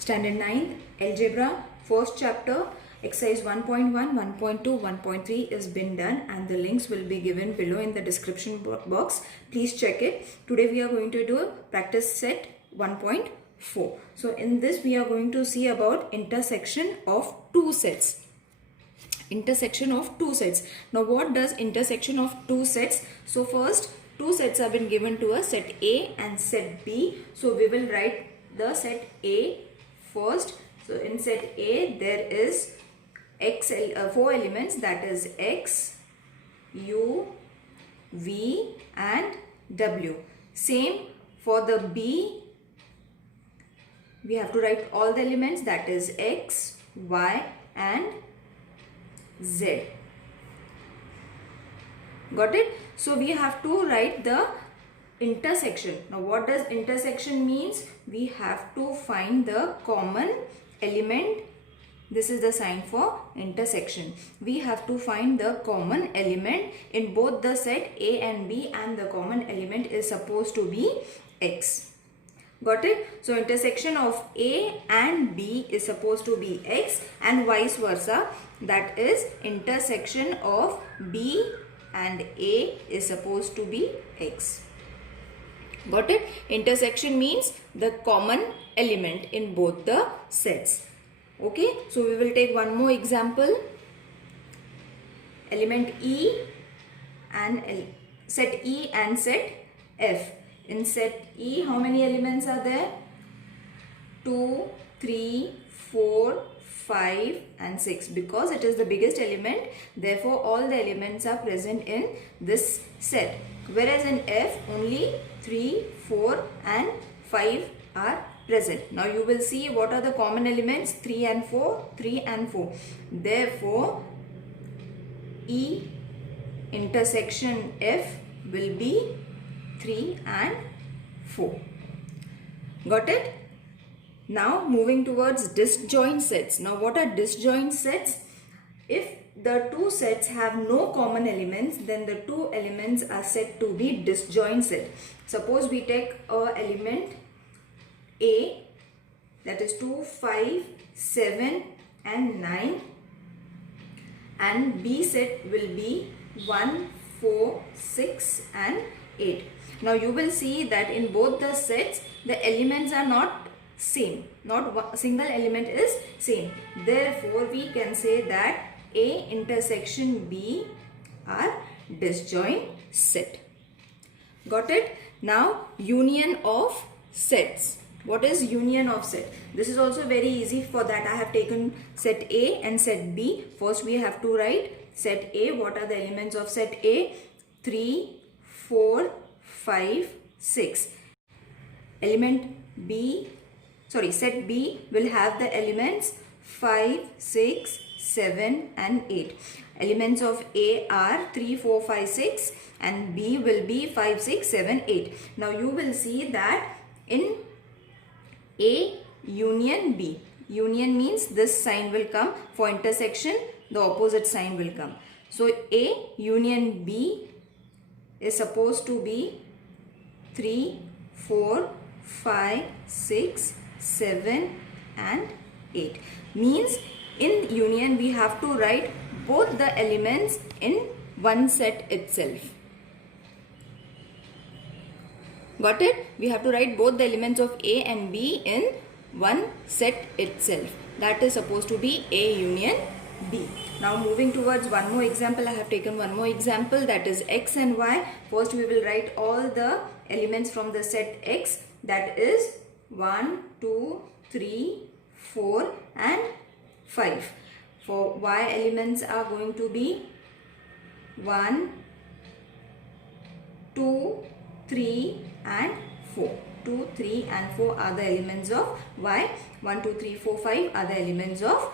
Standard 9, Algebra, first chapter, exercise 1.1, 1.2, 1.3 is been done and the links will be given below in the description box. Please check it. Today we are going to do a practice set 1.4. So in this we are going to see about intersection of two sets. Intersection of two sets. Now what does intersection of two sets? So first two sets have been given to us, set A and set B. So we will write the set A first. So in set A there is four elements, that is X, U, V and W. Same for the B, we have to write all the elements, that is X, Y and Z. Got it? So we have to write the intersection. Now what does intersection means? We have to find the common element. This is the sign for intersection. We have to find the common element in both the set A and B, and the common element is supposed to be X. Got it? So intersection of A and B is supposed to be X and vice versa. That is intersection of B and A is supposed to be X. Got it? Intersection means the common element in both the sets. Okay, so we will take one more example. Element E and set E and set F. In set E, how many elements are there? 2, 3, 4, 5 and 6. Because it is the biggest element, therefore all the elements are present in this set. Whereas in F, only 3, 4 and 5 are present. Now you will see what are the common elements, 3 and 4, 3 and 4. Therefore, E intersection F will be 3 and 4. Got it? Now moving towards disjoint sets. Now what are disjoint sets? If the two sets have no common elements, then the two elements are said to be disjoint set. Suppose we take a element A, that is 2, 5, 7 and 9, and B set will be 1, 4, 6 and 8. Now you will see that in both the sets the elements are not same, not one single element is same. Therefore we can say that A intersection B are disjoint set. Got it? Now union of sets. What is union of set? This is also very easy. For that I have taken set A and set B. First we have to write set A. What are the elements of set A? 3, 4, 5, 6. Element B, set B will have the elements 5, 6, 7 and 8. Elements of A are 3, 4, 5, 6 and B will be 5, 6, 7, 8. Now you will see that in A union B, union means this sign will come. For intersection, the opposite sign will come. So A union B is supposed to be 3, 4, 5, 6, 7 and 8. Means in union we have to write both the elements in one set itself. Got it? We have to write both the elements of A and B in one set itself. That is supposed to be A union B. Now moving towards one more example, I have taken one more example, that is X and Y. First we will write all the elements from the set X, that is 1, 2, 3, 4 and 5. For Y elements are going to be 1, 2, 3 and 4. 2, 3 and 4 are the elements of Y. 1, 2, 3, 4, 5 are the elements of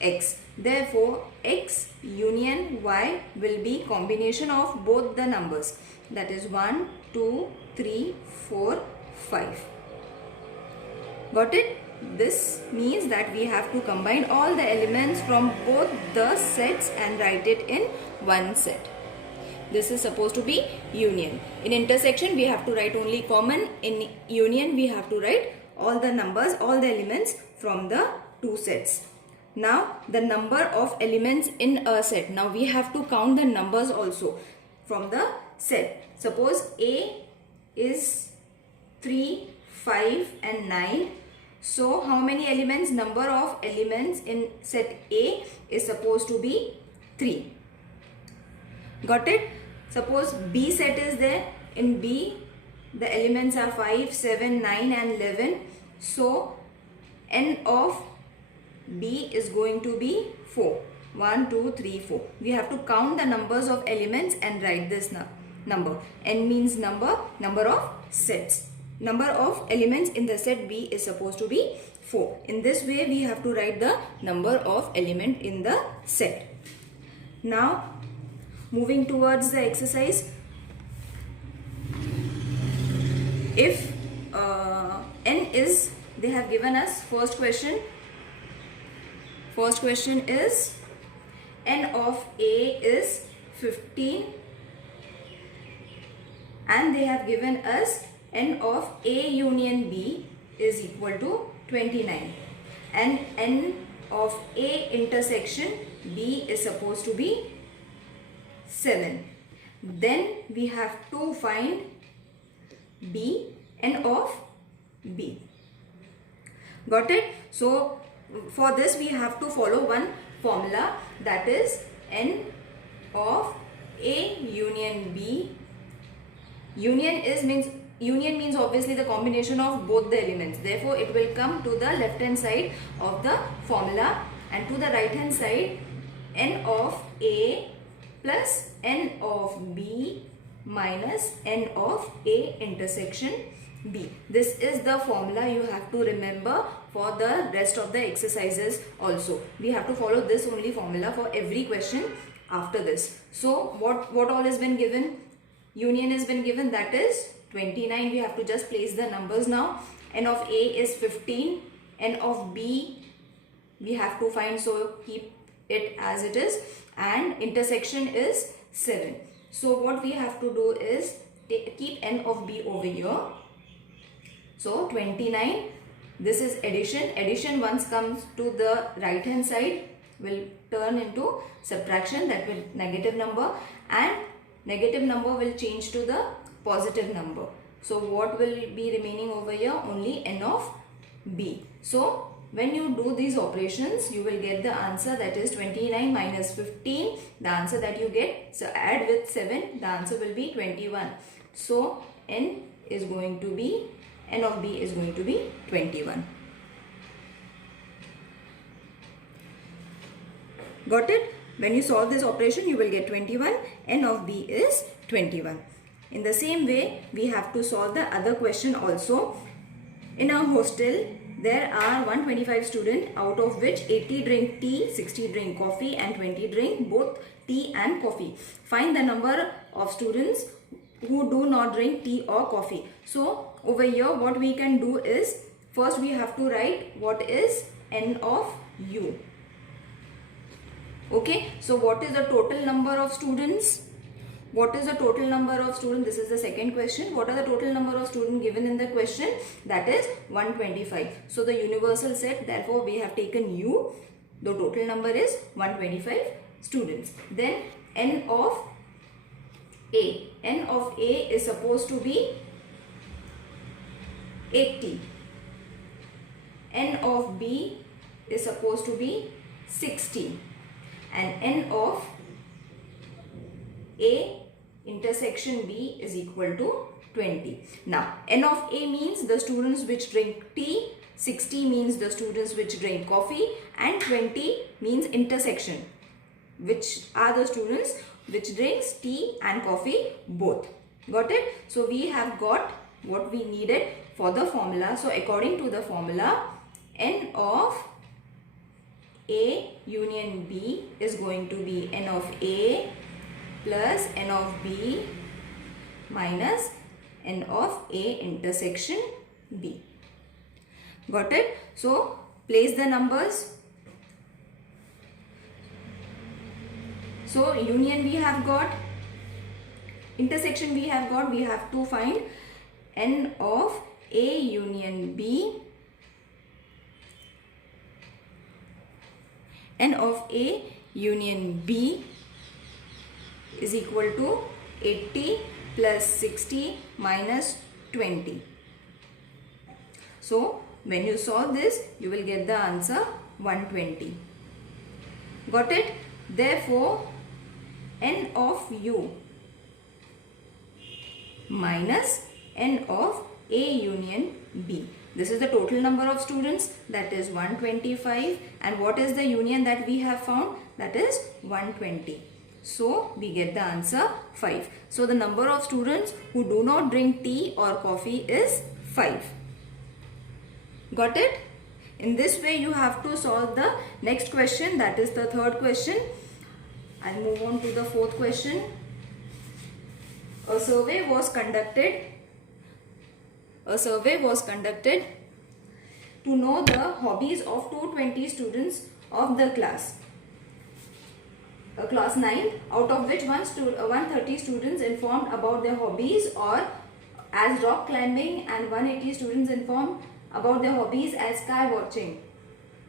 X. Therefore, X union Y will be combination of both the numbers. That is 1, 2, 3, 4, 5. Got it? This means that we have to combine all the elements from both the sets and write it in one set. This is supposed to be union. In intersection we have to write only common. In union we have to write all the numbers, all the elements from the two sets. Now the number of elements in a set. Now we have to count the numbers also from the set. Suppose A is 3, 5 and 9. So how many elements? Number of elements in set A is supposed to be 3. Got it? Suppose B set is there. In B the elements are 5, 7, 9 and 11. So n of B is going to be 4. 1, 2, 3, 4. We have to count the numbers of elements and write this number. N means number of sets. Number of elements in the set B is supposed to be 4. In this way we have to write the number of element in the set. Now moving towards the exercise. If n is, they have given us first question. First question is n of A is 15 and they have given us n of A union B is equal to 29 and n of A intersection B is supposed to be 7. Then we have to find B, n of B. Got it? So for this we have to follow one formula, that is n of A union B. Union means obviously the combination of both the elements. Therefore it will come to the left hand side of the formula, and to the right hand side n of A plus n of B minus n of A intersection B. This is the formula you have to remember for the rest of the exercises also. We have to follow this only formula for every question after this. So what all has been given? Union has been given, that is 29. We have to just place the numbers now. N of A is 15. N of B we have to find, so keep it as it is, and intersection is 7. So what we have to do is keep n of B over here. So 29, this is addition. Addition once comes to the right hand side will turn into subtraction, that will negative number, and negative number will change to the positive number. So what will be remaining over here? Only n of B. So when you do these operations, you will get the answer, that is 29 minus 15. The answer that you get, so add with 7, the answer will be 21. So n is going to be, n of B is going to be 21. Got it? When you solve this operation, you will get 21. N of B is 21. In the same way, we have to solve the other question also. In our hostel, there are 125 students, out of which 80 drink tea, 60 drink coffee and 20 drink both tea and coffee. Find the number of students who do not drink tea or coffee. So over here what we can do is, first we have to write what is n of U. Okay, so what is the total number of students? What is the total number of students? This is the second question. What are the total number of students given in the question? That is 125. So the universal set, therefore we have taken U. The total number is 125 students. Then n of A. N of A is supposed to be 80. N of B is supposed to be 60. And n of A intersection B is equal to 20. Now, n of A means the students which drink tea, 60 means the students which drink coffee, and 20 means intersection, which are the students which drinks tea and coffee both. Got it? So we have got what we needed for the formula. So according to the formula, n of A union B is going to be n of A plus n of B minus n of A intersection B. Got it? So place the numbers. So union we have got, intersection we have got. We have to find n of A union B n of A union B is equal to 80 plus 60 minus 20. So when you solve this, you will get the answer 120. Got it? Therefore, n of U minus n of A union B. This is the total number of students, that is 125, and what is the union that we have found? That is 120. So we get the answer 5. So the number of students who do not drink tea or coffee is 5. Got it? In this way you have to solve the next question, that is the third question. I'll move on to the fourth question. A survey was conducted to know the hobbies of 220 students of the class 9, out of which 130 students informed about their hobbies or as rock climbing and 180 students informed about their hobbies as sky watching.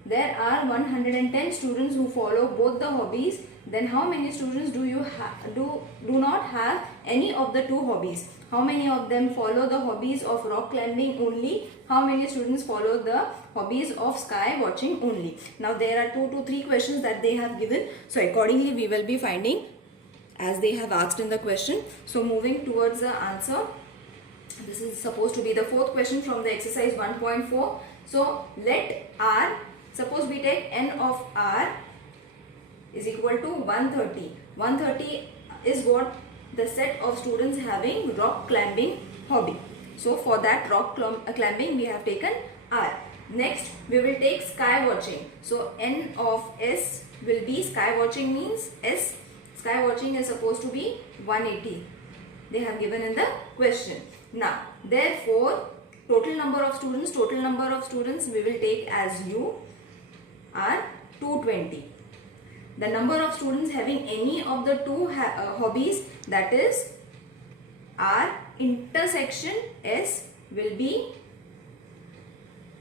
There are 110 students who follow both the hobbies. Then how many students do not have any of the two hobbies? How many of them follow the hobbies of rock climbing only? How many students follow the hobbies of sky watching only? Now there are 2 to 3 questions that they have given. So accordingly we will be finding as they have asked in the question. So moving towards the answer. This is supposed to be the fourth question from the exercise 1.4. So let R, suppose we take n of R is equal to 130. 130 is what? The set of students having rock climbing hobby. So for that rock climbing we have taken R. Next we will take sky watching. So n of S will be, sky watching means S, sky watching is supposed to be 180. They have given in the question. Now therefore total number of students we will take as U are 220. The number of students having any of the two hobbies, that is R intersection S will be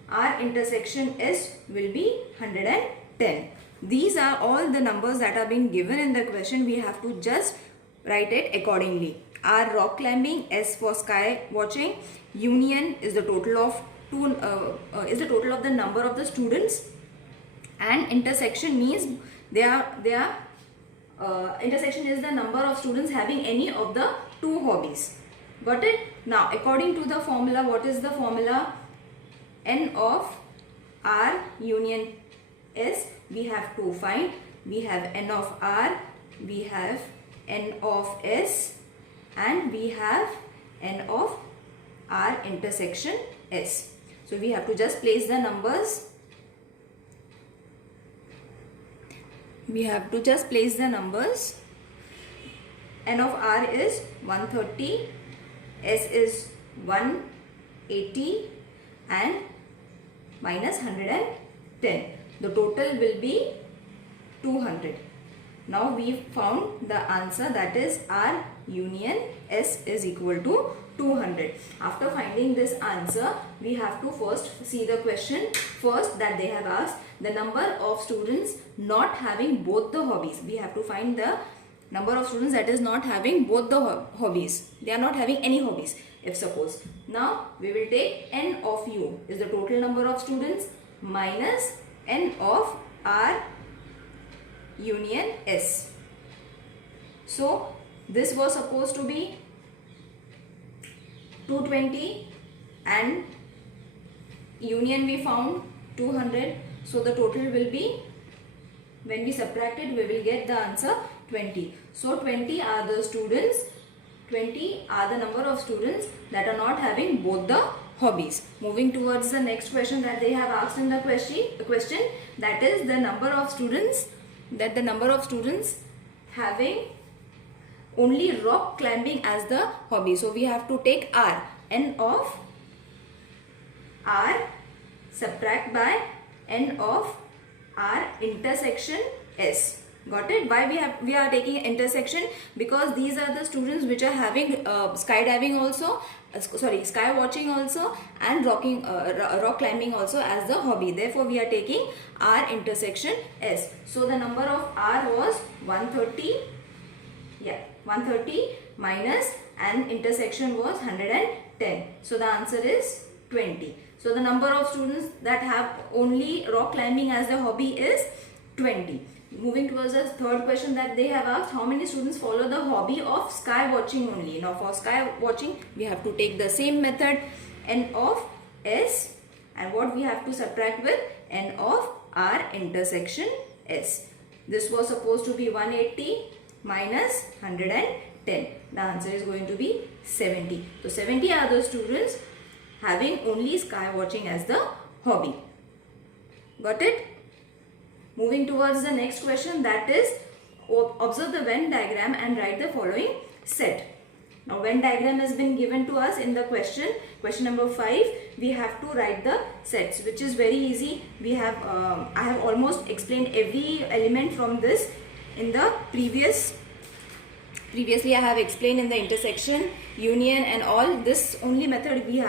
110. These are all the numbers that are being given in the question. We have to just write it accordingly. R rock climbing, S for sky watching, union is the total of the number of the students, and intersection means intersection is the number of students having any of the two hobbies. Got it? Now according to the formula, what is the formula? N of R union S we have to find. We have N of R, we have N of S, and we have N of R intersection S. So we have to just place the numbers. N of R is 130, S is 180 and minus 110. The total will be 200. Now we found the answer, that is R union S is equal to 200. After finding this answer, we have to first see the question first that they have asked. The number of students not having both the hobbies. We have to find the number of students that is not having both the hobbies. They are not having any hobbies. If suppose. Now we will take N of U is the total number of students minus N of R union S. So this was supposed to be 220 and union we found 200. So the total will be, when we subtract it, we will get the answer 20. So 20 are the number of students that are not having both the hobbies. Moving towards the next question that they have asked in the question, that is the number of students having only rock climbing as the hobby. So we have to take R, N of R subtract by N of R intersection S. Got it? Why we are taking intersection? Because these are the students which are having skydiving also. sky watching also and rock climbing also as the hobby. Therefore, we are taking R intersection S. So the number of R was 130. Yeah, 130 minus, and intersection was 110. So the answer is 20. So the number of students that have only rock climbing as their hobby is 20. Moving towards the third question that they have asked, how many students follow the hobby of sky watching only? Now for sky watching, we have to take the same method, n of S, and what we have to subtract with n of R intersection S. This was supposed to be 180 minus 110. The answer is going to be 70. So 70 are the students having only sky watching as the hobby. Got it? Moving towards the next question, that is, observe the Venn diagram and write the following set. Now Venn diagram has been given to us in the question number 5. We have to write the sets, which is very easy. We have I have almost explained every element from this in the previously I have explained in the intersection, union and all. This only method we have